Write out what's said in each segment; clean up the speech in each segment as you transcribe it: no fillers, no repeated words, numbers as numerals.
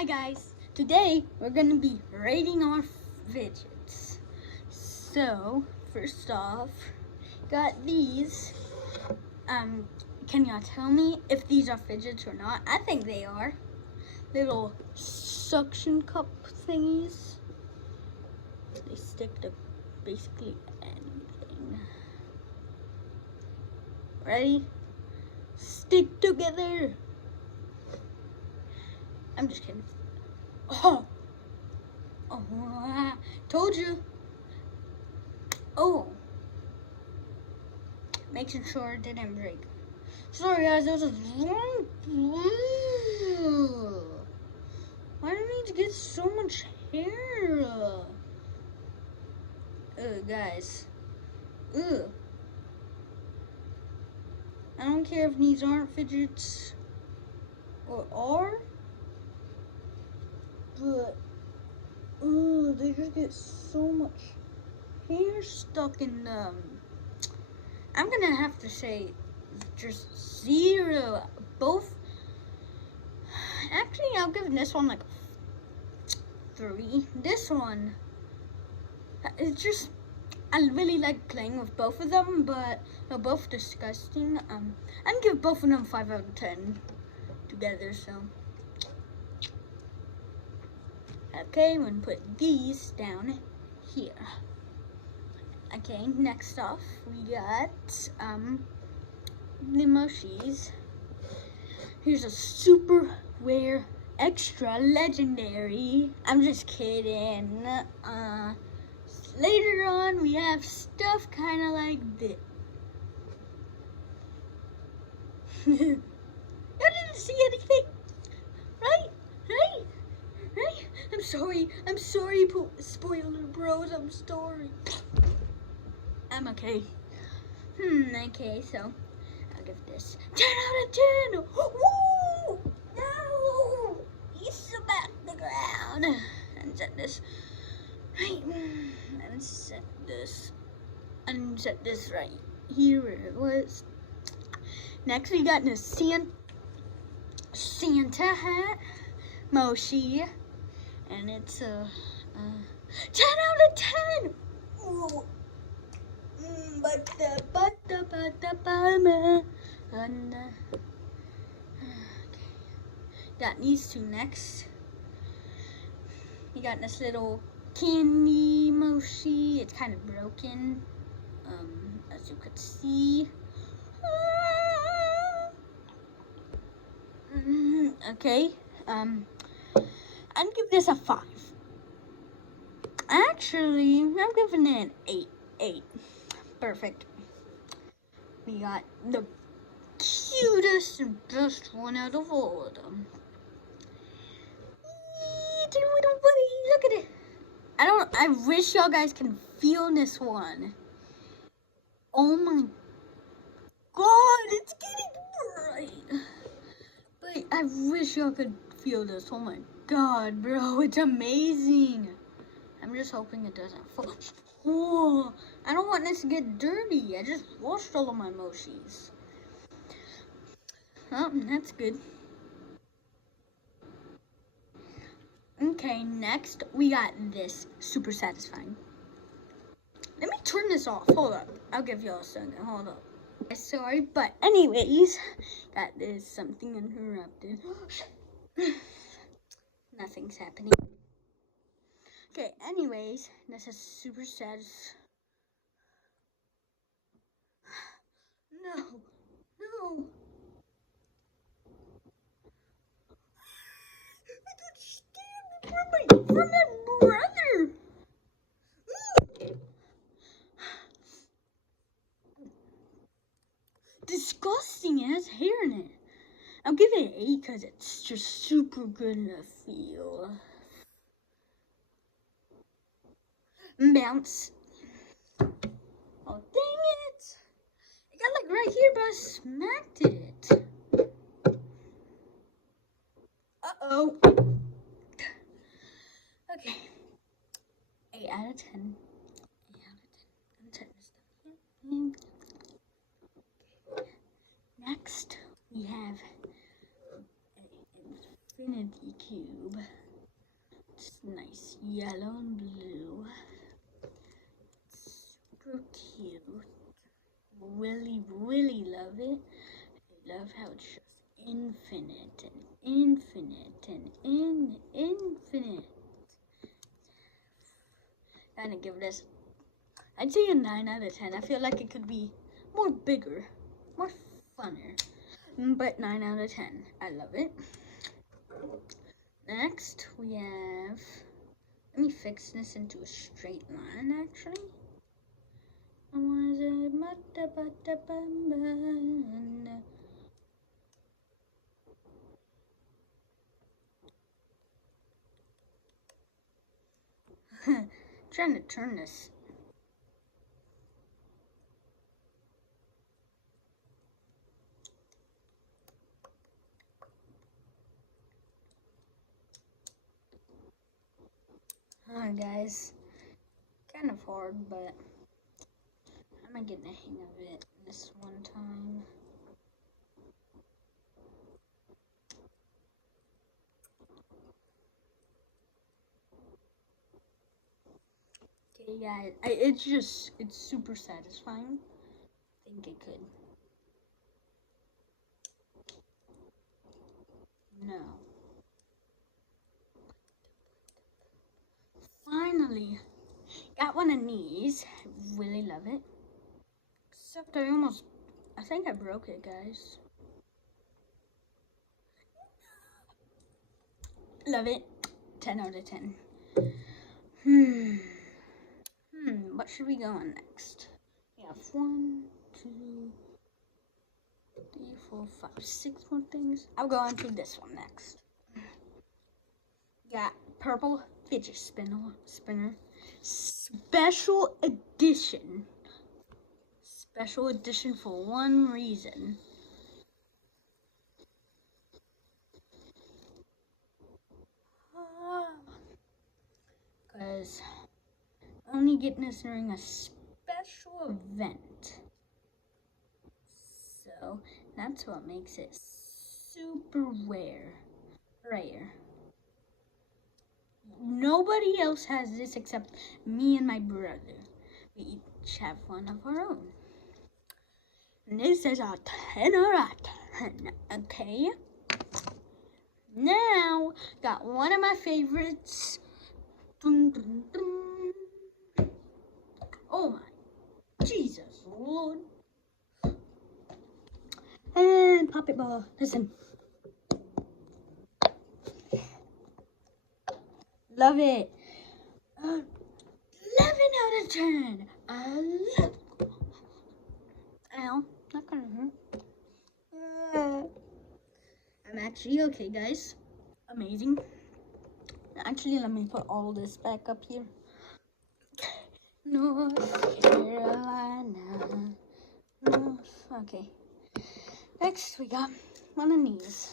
Hi guys, today we're gonna be rating our fidgets. So, first off, got these. Can y'all tell me if these are fidgets or not? I think they are. Little suction cup thingies. They stick to basically anything. Ready? Stick together. I'm just kidding. Oh, told you. Oh, making sure it didn't break. Sorry guys, that was a long. Why do I need to get so much hair? Guys. Ugh. I don't care if these aren't fidgets or are, but they just get so much hair stuck in them. I'm gonna have to say just 0. Both. Actually, I'll give this one like 3. This one, it's just, I really like playing with both of them, but they're both disgusting. I'd give both of them 5 out of 10 together. So, okay, I'm gonna put these down here. Okay, next off we got the mochis. Here's a super rare extra legendary. I'm just kidding. Later on we have stuff kind of like this. You didn't see anything, right? I'm sorry, spoiler bros, I'm sorry. I'm okay. Okay, so I'll give this 10 out of 10. Woo! No! You smack the ground. And set this right. And set this right here where it was. Next, we got the Santa hat mochi. And it's a 10 out of 10. Ooh. Okay. Got these two next. You got this little candy mochi. It's kind of broken, as you could see. Okay. I'd give this a 5. Actually, I'm giving it an 8. Perfect. We got the cutest and best one out of all of them. Look at it. I wish y'all guys can feel this one. Oh my god, it's getting bright. But I wish y'all could feel this. Oh my god, bro, it's amazing. I'm just hoping it doesn't fall. Oh, I don't want this to get dirty. I just washed all of my mochis. Oh, that's good. Okay, next we got this. Super satisfying. Let me turn this off. Hold up. I'll give y'all a second. Hold up. Sorry, but anyways, got this. Something interrupted. Nothing's happening. Okay, anyways, this is super sad. No. I got stabbed from my brother. Disgusting. It has hair in it. I'll give it an 8 because it's just super good to feel. Bounce. Oh, dang it. I got like right here, but I smacked it. Uh-oh. Okay. 8 out of 10. 8 out of 10. Okay. Next, we have an infinity cube. It's nice yellow and blue. Super cute. Really, really love it. I love how it's just infinite and infinite and infinite. I'm gonna give this, I'd say a 9 out of 10. I feel like it could be more bigger, more funner. But 9 out of 10. I love it. Next, we have, let me fix this into a straight line, actually. Trying to turn this. Guys, kind of hard, but I'm gonna get the hang of it this one time. Okay, guys, it's super satisfying. I think it could. No. Finally, got one of these. I really love it. Except I think I broke it, guys. Love it. 10 out of 10. What should we go on next? We have 1, 2, 3, 4, 5, 6 more things. I'll go on to this one next. Got purple fidget spinner. Special edition. Special edition for one reason. Because only getting this during a special event. So that's what makes it super rare. Nobody else has this except me and my brother. We each have one of our own. And this is a 10 out of 10. Okay. Now, got one of my favorites. Dun, dun, dun. Oh my Jesus Lord. And pop it ball. Listen. Love it. 11 out of 10. I love it. Ow. Not gonna hurt. I'm actually okay, guys. Amazing. Actually, let me put all this back up here. North Carolina. Okay. Next, we got one of these.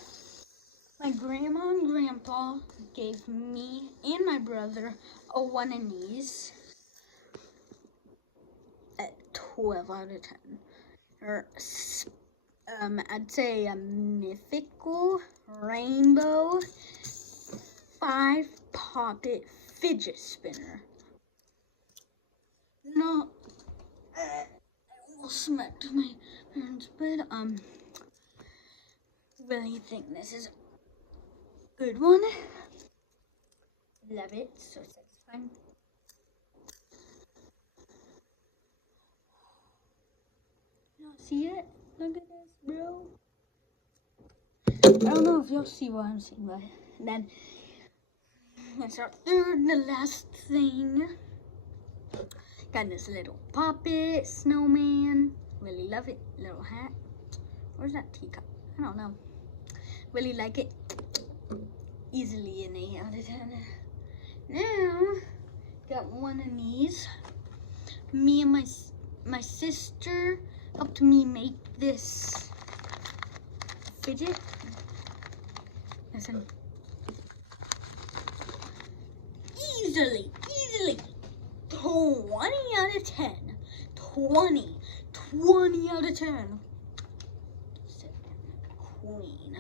My grandma and grandpa gave me and my brother a one of these at 12 out of 10. Or, I'd say a mythical rainbow 5-poppet fidget spinner. No, I almost smacked my parents' bed. Really think this is a good one. Love it. So satisfying. Y'all see it? Look at this, bro. I don't know if y'all see what I'm seeing, but then that's our third and the last thing. Got this little puppet snowman. Really love it. Little hat. Where's that teacup? I don't know. Really like it. Easily an 8 out of 10. Now, got one of these. Me and my sister helped me make this fidget. Listen. Easily 20 out of 10. 20 out of 10. Queen.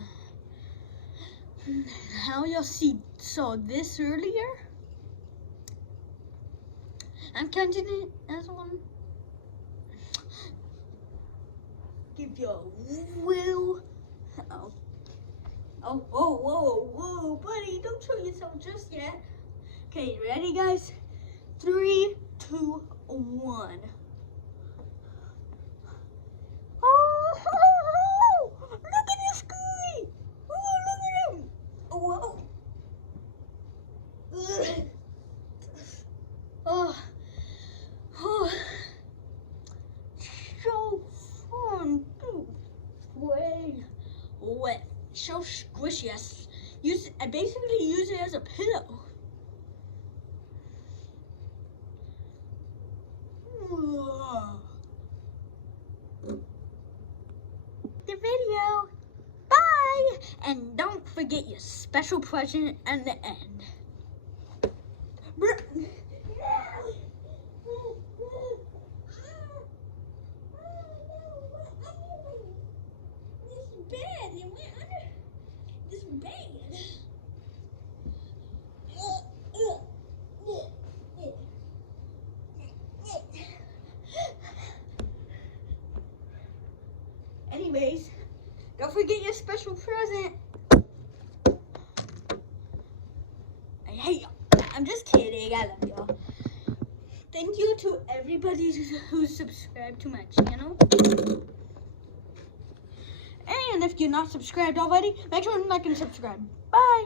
How y'all see saw this earlier. I'm counting it as one. Give you a real. Whoa, buddy, don't show yourself just yet. Okay, ready, guys? 3, 2, 1. Oh, look at this guy! Oh, look at him! Whoa! Ugh. Oh, so fun, dude. Wet, so squishy. I basically use it as a pillow. The video. Bye, and don't forget your special present at the end. Bad. It went under this bed. Anyways, don't forget your special present. I hate y'all. I'm just kidding. I love y'all. Thank you to everybody who subscribed to my channel. And if you're not subscribed already, make sure to like and subscribe. Bye.